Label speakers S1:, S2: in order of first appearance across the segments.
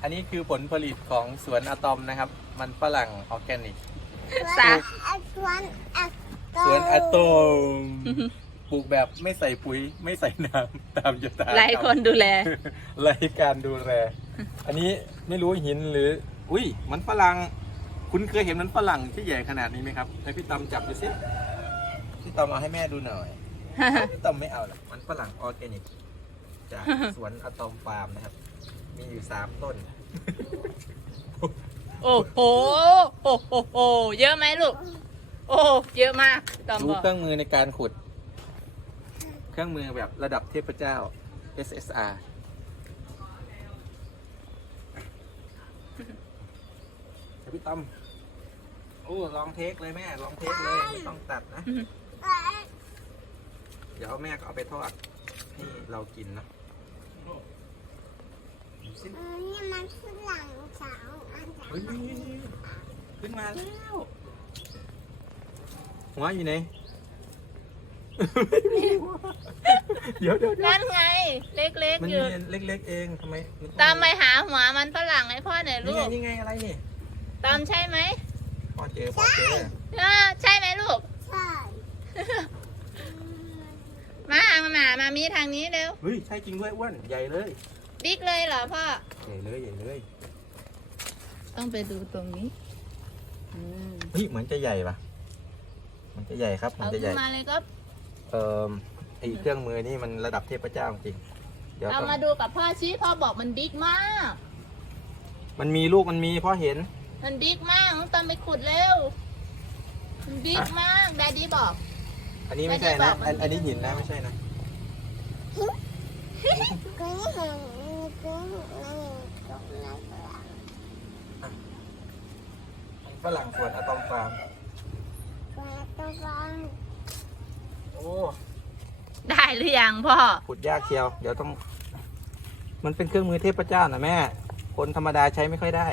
S1: อันนี้คือผลผลิตของสวนอะตอมนะครับ มันฝรั่งออร์แกนิก
S2: สา
S1: สวนอะตอมปลูกแบบไม่ใส่ปุ๋ยไม่ใส่น้ำตามยถากรรม
S2: หลายคนดูแล
S1: ไร้การดูแล อันนี้ไม่รู้หินหรือ อุ้ยมันฝรั่งคุณเคยเห็นมันฝรั่งที่ใหญ่ขนาดนี้ไหมครับให้พี่ตอมจับดูสิพี่ตอมเอาให้แม่ดูหน่อยพี่ตอมไม่เอาหรอกมันฝรั่งออร์แกนิกจากสวนอะตอมฟาร์มนะครับ มีอยู่3 ต้น
S2: โอ้โหโอ้โหโอ้เยอะไหมลูก โอ้เยอะมากตอม
S1: ดู
S2: บอก
S1: เครื่องมือในการขุด เครื่องมือแบบระดับเทพเจ้า SSR เดี๋ยวพี่ต้อมโอ้ลองเทคเลยแม่ลองเทคเลยไม่ต้องตัดนะ เดี๋ยวแม่ก็เอาไปทอดให้เรากินนะดูสิ
S3: นี่มันฝรั่งสาวอัน
S1: เฮ้ยขึ้นมาแล้วหัวอยู่ไหน เดี๋ยว
S2: นั่นไง เล็ก
S1: มัน
S2: ๆอ
S1: มี
S2: ยู่
S1: เล็กๆเองทำไมนอง
S2: ตามไปหาหัวมันฝรั่งให้พ่อหน่อย
S1: นี่
S2: ลู
S1: ไง
S2: ก
S1: นี่ไงอะไรนี่
S2: ตามใช่ไหม
S1: พ่อเจอพ่อเจอ
S2: ใช่ไหมลูก
S3: ใช่
S2: มาหามามีทางนี้เร็ว
S1: เฮ้ยใช่จริงด้วยอ้วนใหญ่เลย
S2: บิ๊กเลยเหรอพ่อ
S1: ใหญ่เลยใหญ่เลย
S2: ต้องไปดูตรงนี้
S1: เฮ้ยเหมือนจะใหญ่ปะมันจะใหญ่ครับมัน
S2: เอา
S1: จะให
S2: ขึ้
S1: ญ่
S2: นมาเลยก็
S1: ไอเครื่องมือนี่มันระดับเทพเจ้าจริงเดี๋ยว
S2: เอา
S1: ต้อง
S2: มาดูกับพ่อชี้พ่อบอกมันบิ๊กมาก
S1: มันมีลูกมันมีพ่อเห็น
S2: มันบิ๊กมากต้องตามไปขุดเร็ว มันบิ๊กมากแดดดี้บอก
S1: อันนี้ไม่ใช่
S2: ไม่ได้
S1: นะ
S2: บอกมัน
S1: อันนี้หินนะไม่ใช่นะ
S3: กูนี่เห็นกูนี่ตรงนั้นฝรั่ง
S1: ฝรั่งสวนอะตอมฟาร์ม
S3: ฝรั่ง
S1: โอ้
S2: ได้หรือยังพ่อ
S1: ขุดยากเชียวเดี๋ยวต้อง มันเป็นเครื่องมือเทพเจ้านะแม่ คนธรรมดาใช้ไม่ค่อยได้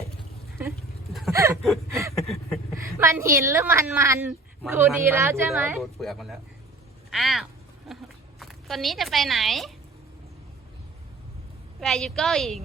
S2: มันหินหรือมันดูดีแล้วใช่ไหม
S1: โดนเปลือกมันแล้ว
S2: อ้าวคนนี้จะไปไหน Where you going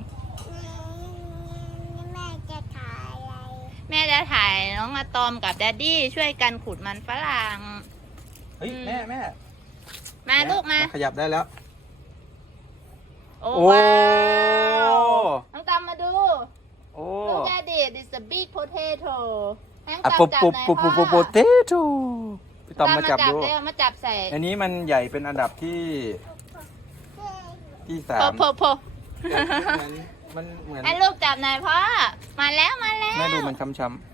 S3: แม่จะถ่ายอะไร
S2: แม่จะถ่ายน้องอะตอมกับแดดดี้ช่วยกันขุดมันฝรั่ง
S1: เฮ้ย
S2: อืม
S1: แม่
S2: มาลูกมา
S1: ขยับได้แล้ว
S2: โอ้
S1: โอ้
S2: ว้าวน้องตามมาดู
S1: โอ้
S2: Look at it it's a big potato ให้น้อง
S1: อะ
S2: ตาม
S1: ปุ๊บ
S2: จับ
S1: ปุ๊บ
S2: หน่อย
S1: ปุ๊บ
S2: พ่
S1: ปุ๊บปุ๊บ
S2: อ
S1: เททูพี่ตอมมาจับดู
S2: เร็วมาจับใส่
S1: อันนี้มันใหญ่เป็นอันดับที่สา
S2: โพ
S1: ม
S2: โพ
S1: มันเหมือน
S2: ให้ลูกจับหน่อยพ่อมาแล้ว
S1: แม่ดูมันช้ำ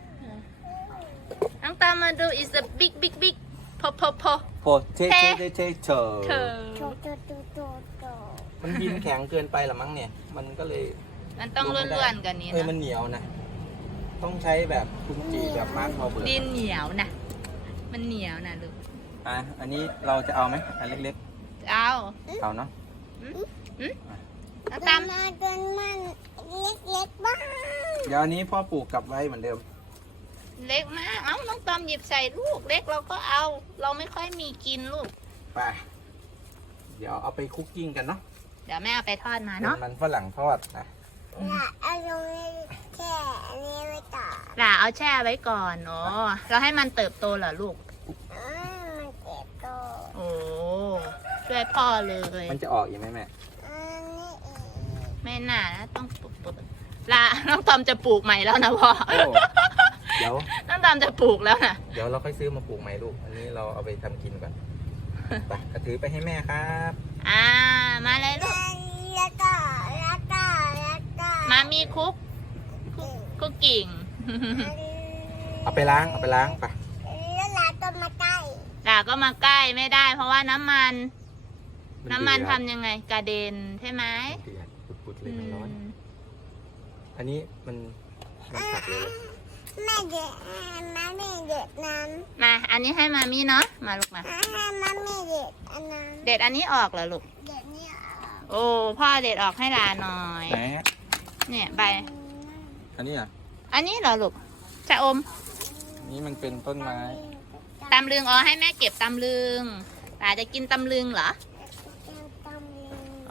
S2: น้องตามมาดู it's a big โพ
S1: ๆโปเทเทเธอ
S2: เธอ
S3: โตโต
S1: มันดินแข็งเกินไปหรือมั้งเนี่ย มันก็เลย
S2: มันต้องล้วนๆกันนี้
S1: มั
S2: นะ
S1: นเหนียวนะ ต้องใช้แบบคุณจีแบบมาร์คพอเบิร์
S2: ดินเหนียวนะมันเหนียวนะลูก
S1: อ่ะอันนี้เราจะเอาไหมอันเล็ก
S2: เอา
S1: ๆเอาเนาะ
S2: น้อง
S3: ตา
S2: ตาม
S3: มาจนมันเล็กบ้าง
S1: เดี๋ยวอันนี้พ่อปลูกกลับไว้เหมือนเดิม
S2: เล็กมากเอ้าน้องตอมหยิบใส่ลูกเล็กเราก็เอา เราไม่ค่อยมีกินลูก
S1: ไป เดี๋ยวเอาไปคุกกิ้งกันเนาะ
S2: เดี๋ยวแม่เอาไปทอดมาเนาะ
S1: มันฝรั่งทอดนะ
S3: และเอาลงแค่อันนี้ไว้ต่อ
S2: ล่ะเอาแช่ไว้ก่อนอ๋อเราให้มันเติบโตเหรอลูก
S3: มันเจ็บโต
S2: โอ้ช่วยพ่อเลย
S1: มันจะออกอีกไหมแม่
S3: อันนี้อีก
S2: ไม่น่านะต้องปลูกล่ะน้องตอมจะปลูกใหม่แล้วนะพ่อ
S1: โอ้เดี๋ยว
S2: น้องตอมจะปลูกแล้วนะ
S1: เดี๋ยวเราค่อยซื้อมาปลูกใหม่ลูก อันนี้เราเอาไปทำกินก่อน ไปกระถือไปให้แม่ครับ
S2: มาเลยลูก
S3: แล้วก็
S2: มามีคุกกิ่ง
S1: เอาไปล้างไป
S3: แล้วลาต้นมาใกล้
S2: ล่ะก็มาใกล้ไม่ได้ เพราะว่าน้ำมัน
S1: เดือด
S2: น้ำมันทำยังไงกระเด็นใช่ไหม
S1: เดือดปุดๆเลยมันร้อน อันนี้มันสับเลย
S3: แม่เด็ดมาแม่เด็ดน้
S2: มาอันนี้ให้มามีเนาะมาลูกมา
S3: ำให้มาแม่เด็ดอันนั้น
S2: เด็ดอันนี้ออกเหรอลูก
S3: เด็ดนี่ออก
S2: โอ้พ่อเด็ดออกให้หลานหน่อย
S1: ไหน
S2: เนี่ยใบ
S1: อันนี้อ่ะ
S2: อันนี้เหรอลูกชะอม
S1: นี่มันเป็นต้นไม้
S2: ตำลึงอ๋อให้แม่เก็บตำลึงหลานจะกินตำลึงเหรอ
S3: ตำลึง
S2: อ๋อ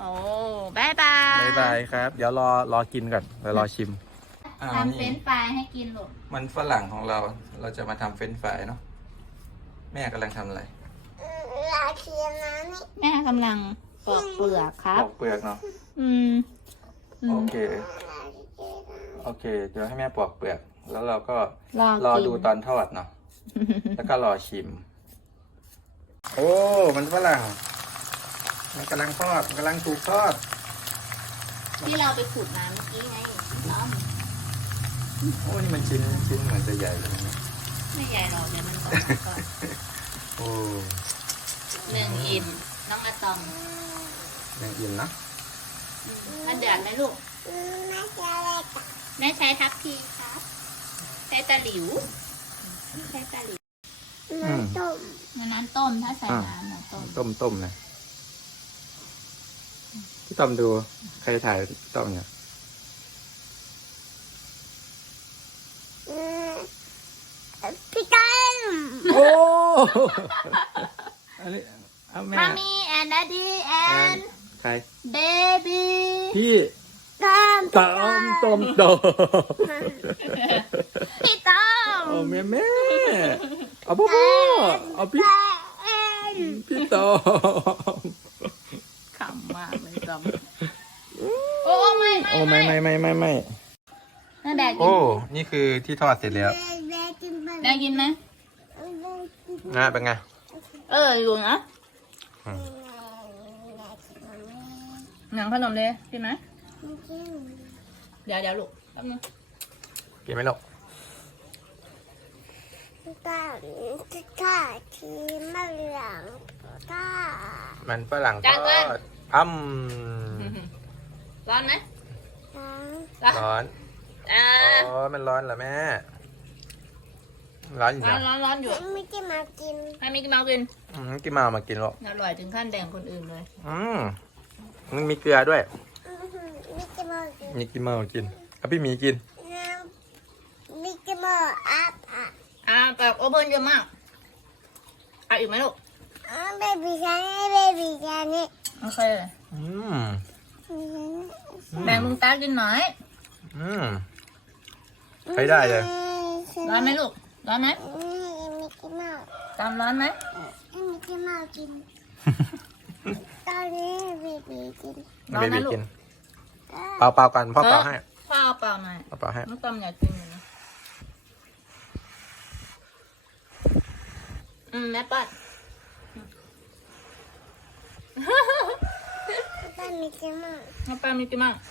S2: อ้บายบาย
S1: บ๊ายบายครับ เดี๋ยวรอกินก่อนเดี๋ยวรอชิม
S2: ทำเฟรนช์ฟรายให้กินลูก
S1: มันฝรั่งของเราจะมาทำเฟรนช์ฟรายเนาะแม่กำลังทำอะไร
S3: ลาเคียนนะนี่
S2: แม่กำลังปอกเปลือกครับ
S1: ปอกเปลือกเนาะ
S2: อืม
S1: โอเคโอเค เดี๋ยวให้แม่ปอกเปลือก แล้วเราก็
S2: รอ
S1: ดูตอนทอดเนาะแล้วก็รอชิม โอ้มันฝรั่งมันกำลังทอดมันกำลังถูกทอด
S2: ที่เราไปขุดมาเมื่อกี้ไงล้อม
S1: โอ้นี่มันชิ้นเหมือนจะใหญ่เลยนะ
S2: ไม่ใหญ่หรอกเดี๋ยวมันตกก่อน
S1: โอ้
S2: 1 อิ่มน้องอะตอม
S1: ยังอิ่มนะ
S2: มันเดือดไหมลูก
S3: น่าจะเล็ก
S2: แม่ใช้ทัพพีครับใช้ตะหลิวใช้ตะหลิว
S3: มันต้ม
S2: น้ำต้มถ้าใส่น้ำน้ำต้ม
S1: ต้มนะพี่ต้อมดูใครถ่ายพี่ต้อมเนี่ย
S3: พี่ต้ม
S1: โอ้อันนี้เอาแม่
S2: มามีแอนดัดดี้แอน
S1: ใคร
S2: เบบี้
S1: พี่
S3: ต้ม
S1: ต้มโต
S2: พี่ต้อม
S1: เอาแม่เอาพ่อเอาพี่ต้อม
S2: ขำมากเลยต้อมโอ้ไม่
S1: โอ้ไม่
S2: น่าแดกกิ
S1: โอ้
S2: น
S1: นี่คือที่ทอดเสร็จแล้ว
S2: แดกกินไหม
S1: นะเป็นไง
S2: อยู่นะหนังขนมเลยกินไหมเดี๋ยวลูกแป๊บนึง
S1: กินไหมลูก
S3: ต้มทีมะเหลืองต้า
S1: มันฝรั่งทอดอ้ำ
S2: ร้อนไหม
S1: ร้อน
S2: อ่า
S1: อ๋อมันร้อนเหรอแม่ ร้อนอยู่นะ
S2: ร้อนอยู่
S3: ไม่ได้มากิน
S2: ให้มิกกี้เมาส์กิน
S1: กินมากินหรอก
S2: อร่อยถึงขั้นแดงคนอื่นเลย
S1: มันมีเกลือด้วย
S3: ไม่ได้มากิน
S1: มีกินมากินเอาพี่หมีกิน
S3: ไม่ได้มาอัพ
S2: แบบโอเบิร์นเยอะมากเอาอีกไหมลูก
S3: เบบี้ชานี่
S2: โอเค
S1: ม
S2: แบ่งลุงตากินหน่อย
S1: ใช้ได้เลย
S2: ร้อนไหมลูก ร้อนไหม
S3: มิกกี้เมาส์
S2: ตามร้อนไหม
S3: มิกกี้เมาส์กิน ตอนนี้เบบี้กิน
S2: ร้อน
S1: เบ
S2: นะ
S1: บี้
S2: ลูก
S1: กิน เปล่ากันพ่อเปล่าให้
S2: พ่อเอาเปล่าหน่อย
S1: พ่อเปล่าให้
S2: น้องตอมอยากกินอยู่นะแม่ปัด
S3: บ้านมิกกี้เมาส์
S2: น้องปัดมีกี่มั่ง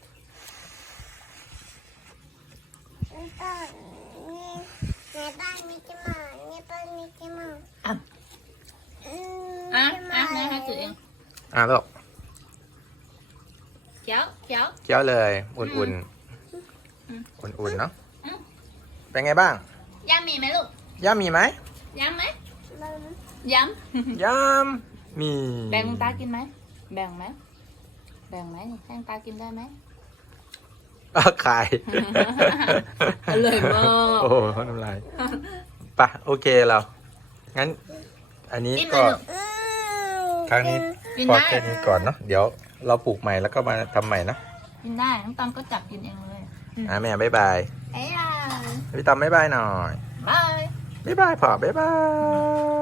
S3: ตอนนี้ในบ้านมิกกี้เมาส์ในบ้านมิกกี้เมาส์
S2: แม่ให้จุดเอง
S1: ลูก
S2: เขียว
S1: เคี้ยวเลย อุ่นเนาะ เป็นไงบ้าง
S2: ยำมีไหมลูก
S1: ย่ามีไหม
S2: ยำไหม
S3: บ้าน
S2: ย
S1: ย่ามมี
S2: ำแบ่งลุงตากินไหมแบ่งไหมนี่ให้ลุงตากินได้ไหม
S1: ขาย
S2: อร่อยมาก
S1: โอ้น้ำลายปะโอเคเรา งั้น อันนี้
S2: จิ้ม
S1: ก็
S2: เลยลูก
S1: ครั้งนี้
S2: กิน
S1: พอ
S2: ได้
S1: แค่นี้ก่อนเนาะ เดี๋ยวเราปลูกใหม่แล้วก็มาทำใหม่นะ
S2: กินได้น้องตอมก็จับกินเองเลย
S1: แม่บ๊ายบาย
S2: เอ้ย
S1: พี่ตอมบ๊ายบายหน่อย
S2: บาย
S1: บ๊ายบายพ่อบ๊ายบาย